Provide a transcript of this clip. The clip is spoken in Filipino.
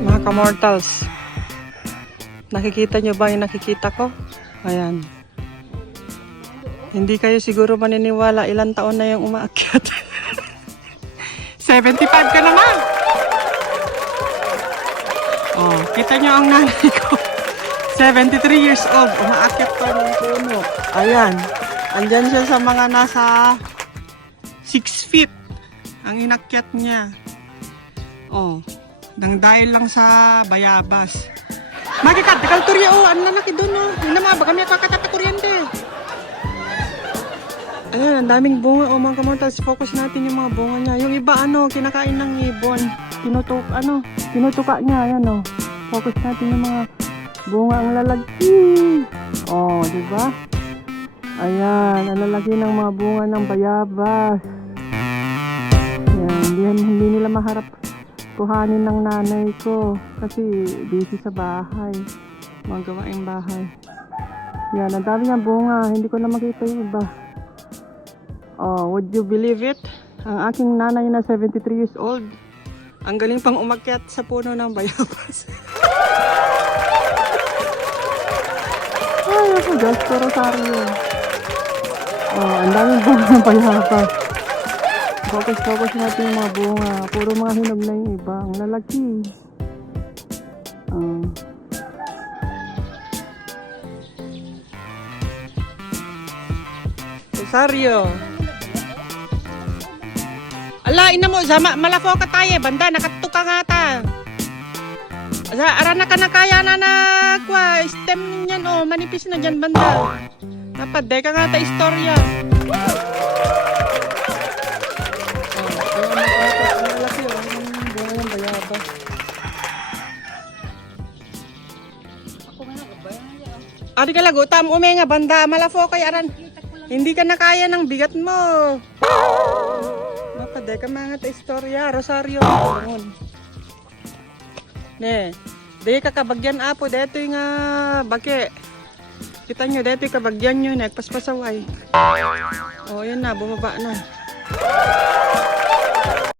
Mga kamortals, nakikita nyo ba yung nakikita ko? Ayan. Hindi kayo siguro maniniwala ilang taon na yung umaakyat. 75 ka naman! Oh, kita nyo ang nanay ko. 73 years old, umaakyat pa ng puno. Ayan. Andyan siya sa mga nasa 6 feet ang inakyat niya. Oh, nang dahil lang sa bayabas. Magikat, dekalturya oh, ang lalaki doon oh. Hindi naman, baka may kakatatakuryente. Ayan, ang daming bunga oh mga kamortals. Focus natin yung mga bunga niya. Yung iba ano, kinakain ng ibon. Tinutuka niya, ayan oh. Focus natin yung mga bunga ang lalaki. Oh, di ba? Ayan, ang lalaki ng mga bunga ng bayabas. Ayan, hindi nila maharap kuhanin ng nanay ko kasi busy sa bahay, mga gawaing bahay. Yan, ang dami ng bunga, hindi ko na makita yung iba. Oh, would you believe it? Ang aking nanay na 73 years old, ang galing pang umakyat sa puno ng bayabas. Ay, ako, Diyos ko, Rosario. Oh, ang daming bunga ng bayabas. Focus natin yung mga bunga. Puro mga hinog na yung iba. Ang lalaki. Rosario. Ala, ina mo. Malafo ka tayo. Banda, nakatuka nga ta. Arana ka na kaya na kwa. Stem niyan, oh. Manipis na dyan, banda. Napaday ka nga ta istorya. Ari ka lago, tam umenga banda malafo kay aran. Hindi ka na kaya ng bigat mo. Mapaday ka mga ta istorya, Rosario. Ne, di ka kabagyan apo, deto yung bake. Kita nyo, deto yung kabagyan nyo, nagpaspasaway. O, yun na, bumaba na.